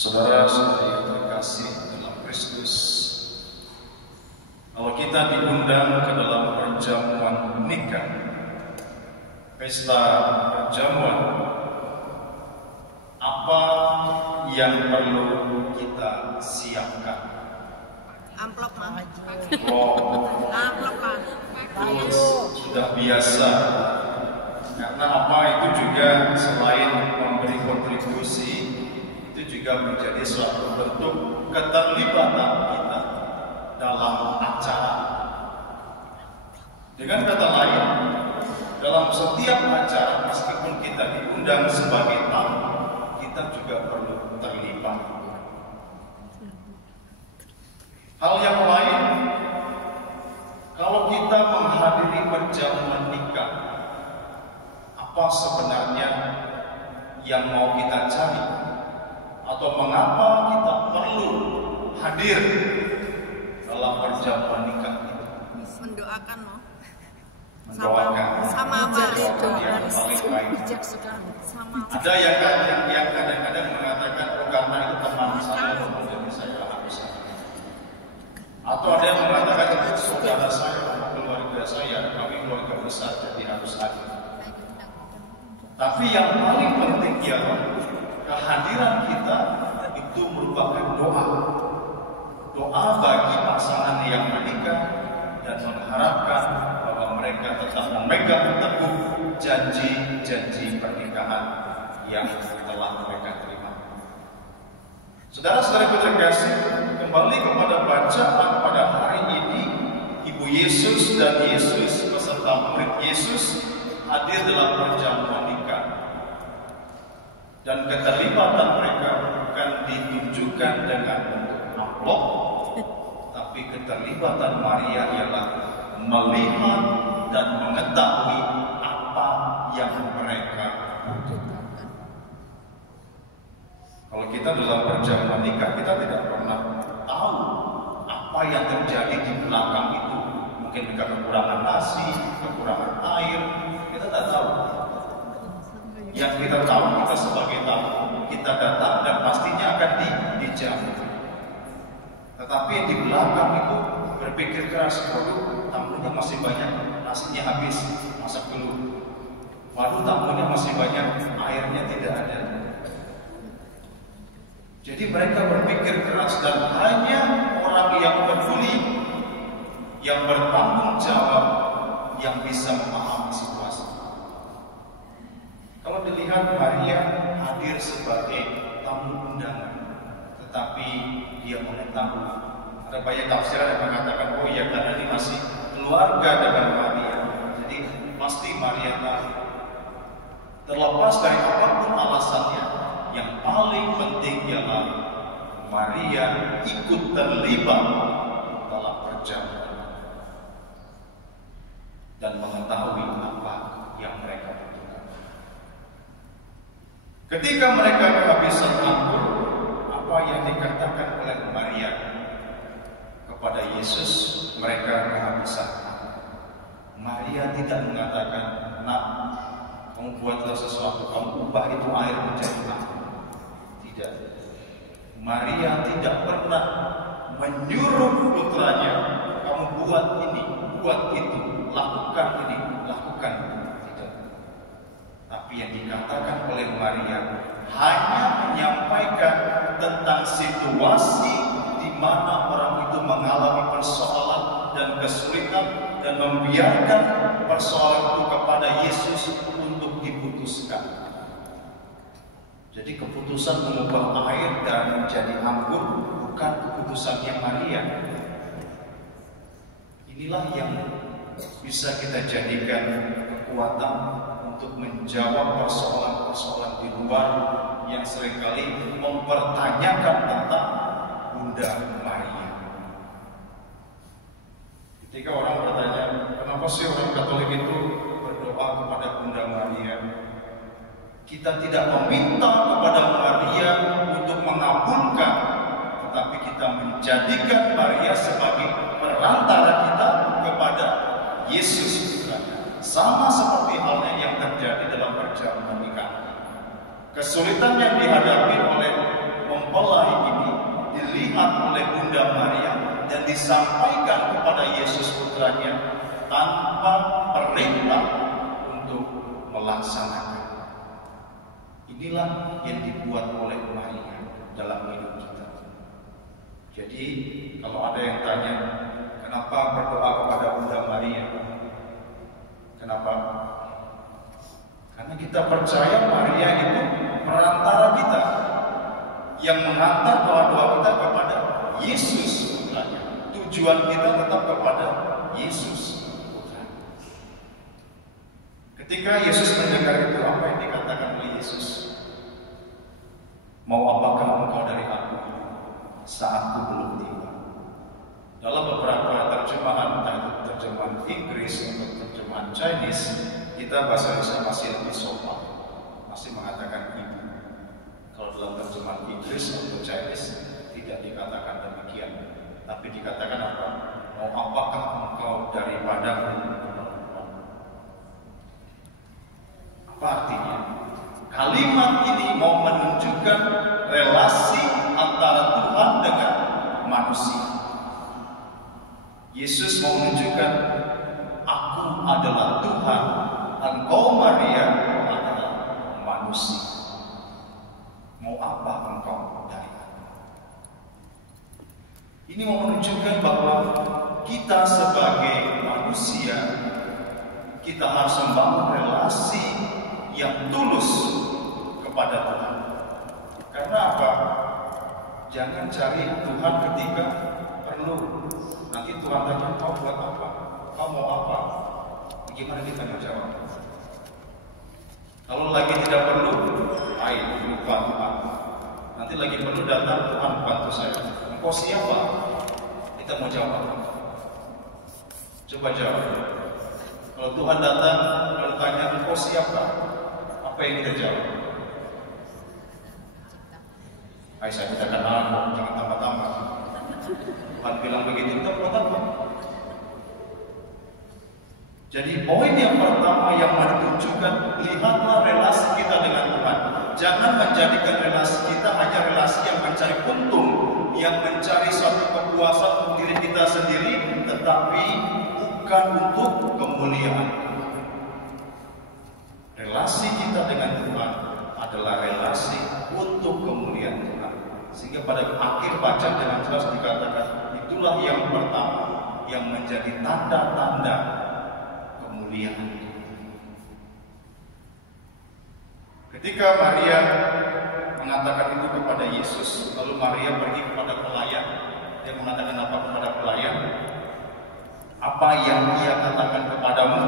Saudara-saudari yang terkasih dalam Kristus, kalau kita diundang ke dalam perjamuan nikah, pesta perjamuan, apa yang perlu kita siapkan? Amplop, Mang. Amplop, terus sudah biasa, karena apa itu juga selain memberi kontribusi, itu juga menjadi suatu bentuk keterlibatan kita dalam acara. Dengan kata lain, dalam setiap acara, meskipun kita diundang sebagai tamu, kita juga perlu terlibat. Hal yang lain, kalau kita menghadiri perjamuan nikah, apa sebenarnya yang mau kita cari? Atau mengapa kita perlu hadir dalam perjamuan nikah itu? Mendoakan, no? Mendoakan. Sama yang paling baik. Ada yang kadang-kadang mengatakan, oh karena itu teman saya, jadi saya harus. Atau ada yang mengatakan itu saudara saya, keluarga saya, kami keluarga besar, jadi harus hadir. Tapi yang paling penting ialah kehadiran kita itu merupakan doa. Doa bagi pasangan yang menikah dan mengharapkan bahwa mereka tetap memegang teguh janji-janji pernikahan yang telah mereka terima. Saudara-saudara terkasih, kembali kepada bacaan pada hari ini, Ibu Yesus dan Yesus beserta murid Yesus hadir dalam perjamuan nikah. Dan keterlibatan mereka bukan ditunjukkan dengan bentuk amplop, tapi keterlibatan Maria ialah melihat dan mengetahui apa yang mereka butuhkan. Kalau kita dalam perjamuan nikah, kita tidak pernah tahu apa yang terjadi di belakang itu. Mungkin kita kekurangan nasi, kekurangan air, kita tidak tahu. Yang kita tahu, kita sebagai tamu, kita datang dan pastinya akan dijamu. Tetapi di belakang itu berpikir keras, waduh tamunya masih banyak, nasinya habis, masak dulu. Waduh tamunya masih banyak, airnya tidak ada. Jadi mereka berpikir keras dan hanya orang yang peduli, yang bertanggung jawab, yang bisa memahami situasi. Kalau dilihat Maria hadir sebagai tamu undangan, tetapi dia mengetahui. Ada banyak tafsiran yang mengatakan, oh ya karena ini masih keluarga dengan Maria, jadi pasti Maria tahu. Terlepas dari apapun alasannya, yang paling penting ialah Maria ikut terlibat dalam perjamuan dan mengetahui apa yang mereka butuhkan. Ketika mereka kehabisan anggur, apa yang dikatakan oleh Maria kepada Yesus, mereka kehabisan anggur. Maria tidak mengatakan, nak, kamu buatlah sesuatu, kamu ubah itu air menjadi anggur. Tidak. Maria tidak pernah menyuruh putranya, kamu buat ini, buat itu, lakukan ini, lakukan itu. Tapi yang dikatakan oleh Maria hanya menyampaikan tentang situasi di mana orang itu mengalami persoalan dan kesulitan dan membiarkan persoalan itu kepada Yesus untuk diputuskan. Jadi keputusan mengubah air dan menjadi anggur bukan keputusannya Maria. Inilah yang bisa kita jadikan kekuatan untuk menjawab persoalan-persoalan di luar yang seringkali mempertanyakan tentang Bunda Maria. Ketika orang bertanya, kenapa sih orang Katolik itu berdoa kepada Bunda Maria? Kita tidak meminta kepada Maria untuk mengabulkan, tetapi kita menjadikan Maria sebagai perantara kita kepada Yesus. Sama seperti halnya yang terjadi dalam perjamuan nikah. Kesulitan yang dihadapi oleh mempelai ini dilihat oleh Bunda Maria dan disampaikan kepada Yesus putranya tanpa perintah untuk melaksanakan. Inilah yang dibuat oleh Maria dalam hidup kita. Jadi kalau ada yang tanya, kenapa berdoa kepada Bunda Maria? Kenapa? Karena kita percaya Maria itu perantara kita yang mengantar doa-doa kita kepada Yesus putranya. Tujuan kita tetap kepada Yesus putranya. Ketika Yesus mendengar itu, apa yang dikatakan oleh Yesus? Mau apakah engkau dari aku? Saatku belum tiba. Dalam beberapa terjemahan, entah itu terjemahan Inggris atau terjemahan Chinese, kita bahasa Indonesia masih lebih sopan, masih mengatakan ibu. Kalau dalam terjemahan Inggris atau Chinese tidak dikatakan demikian, tapi dikatakan apa? Mau apakah engkau daripadaku? Apa artinya? Kalimat ini mau menunjukkan relasi antara Tuhan dengan manusia. Yesus mau menunjukkan, aku adalah Tuhan, engkau Maria adalah manusia. Mau apa engkau dari aku? Ini mau menunjukkan bahwa kita sebagai manusia, kita harus membangun relasi yang tulus kepada Tuhan. Karena apa? Jangan cari Tuhan ketika perlu. Nanti Tuhan tanya, kau buat apa? Kau mau apa? Bagaimana kita menjawab? Kalau lagi tidak perlu, ayo lupa Tuhan. Nanti lagi perlu datang, Tuhan bantu saya. Engkau siapa? Kita mau jawab. Coba jawab. Kalau Tuhan datang, lalu tanya, engkau siapa? Apa yang kita jawab? Hai, saya tidak kenal, jangan tambah-tambah. Tuhan bilang begitu, kita tambah. Jadi poin yang pertama yang menunjukkan, lihatlah relasi kita dengan Tuhan. Jangan menjadikan relasi kita hanya relasi yang mencari untung, yang mencari suatu kepuasan untuk diri kita sendiri, tetapi bukan untuk kemuliaan. Relasi kita dengan Tuhan adalah relasi untuk kemuliaan Tuhan. Sehingga pada akhir bacaan dengan jelas dikatakan, itulah yang pertama yang menjadi tanda-tanda kemuliaan. Ketika Maria mengatakan itu kepada Yesus, lalu Maria pergi kepada pelayan. Dia mengatakan apa kepada pelayan? Apa yang ia katakan kepadamu,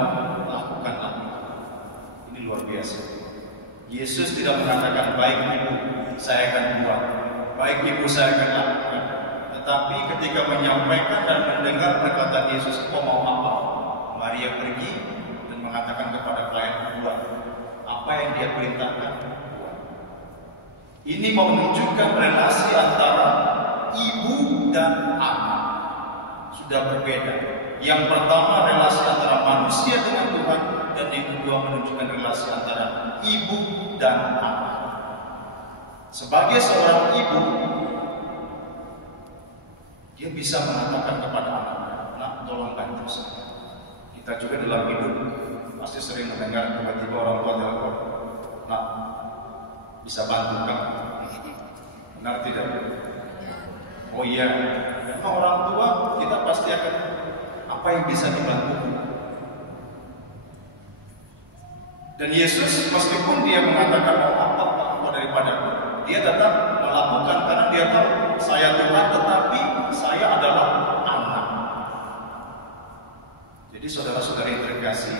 lakukanlah. Ini luar biasa. Yesus tidak mengatakan, baik ibu, saya akan buat, baik ibu, saya akan lakukan. Tetapi ketika menyampaikan dan mendengar perkataan Yesus, kau mau apa? Maria pergi dan mengatakan kepada pelayan, buat apa yang dia perintahkan, buat. Ini mau menunjukkan relasi antara ibu dan anak. Sudah berbeda. Yang pertama relasi antara manusia dengan Tuhan, dan yang kedua menunjukkan relasi antara ibu dan anak. Sebagai seorang ibu, dia bisa mengatakan kepada anaknya, nak, tolong bantu saya. Kita juga dalam hidup pasti sering mendengar tiba-tiba orang tua telepon, nak, bisa bantu kan? Benar tidak? Oh iya, memang orang tua kita pasti akan, apa yang bisa dibantu. Dan Yesus meskipun dia mengatakan apa daripadaku, dia tetap melakukan karena dia tahu saya Tuhan, tetapi saya adalah anak. Jadi saudara-saudari terkasih,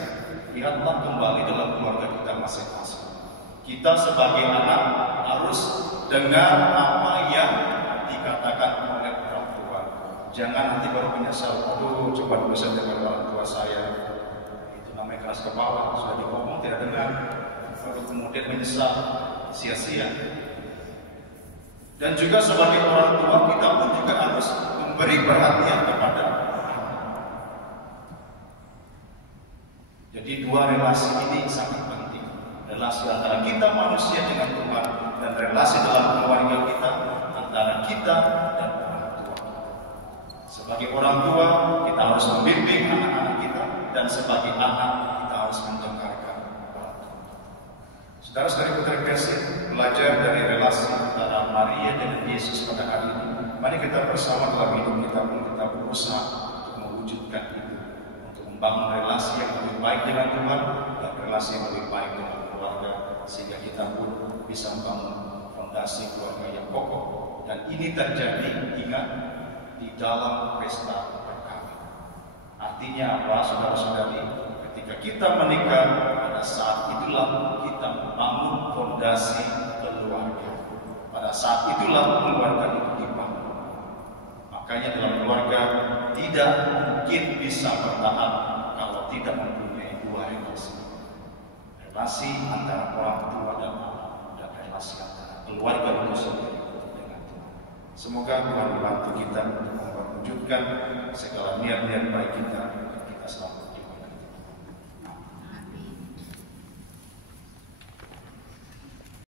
lihatlah kembali dalam keluarga kita masing-masing. Kita sebagai anak harus dengar apa yang dikatakan oleh orang tua. Jangan nanti baru menyesal, aduh coba dulu saya dengar orang tua saya. Itu namanya keras kepala, sudah diomong tidak dengar, baru kemudian menyesal, sia-sia. Dan juga sebagai orang tua kita pun juga harus memberi perhatian kepada anak. Jadi dua relasi ini sangat penting. Relasi antara kita manusia dengan Tuhan dan relasi dalam keluarga kita antara kita dan orang tua. Sebagai orang tua, kita harus membimbing anak-anak kita, dan sebagai anak kita harus mendengarkan orang tua. Saudara-saudari terkasih, belajar dari relasi antara Maria dengan Yesus pada hari ini. Mari kita bersama dalam hidup kita pun kita berusaha untuk mewujudkan itu, untuk membangun relasi yang lebih baik dengan Tuhan dan relasi yang lebih baik dengan keluarga, sehingga kita pun bisa membangun fondasi keluarga yang kokoh. Dan ini terjadi, ingat, di dalam pesta perkawinan. Artinya apa, saudara-saudari? Ketika kita menikah, pada saat itulah kita membangun fondasi keluarga. Pada saat itulah keluarga itu dibangun. Makanya dalam keluarga tidak mungkin bisa bertahan kalau tidak mempunyai dua relasi. Relasi antara orang tua dan anak, dan relasi antara keluarga itu sendiri dengan Tuhan. Semoga Tuhan membantu kita untuk mewujudkan segala niat-niat baik kita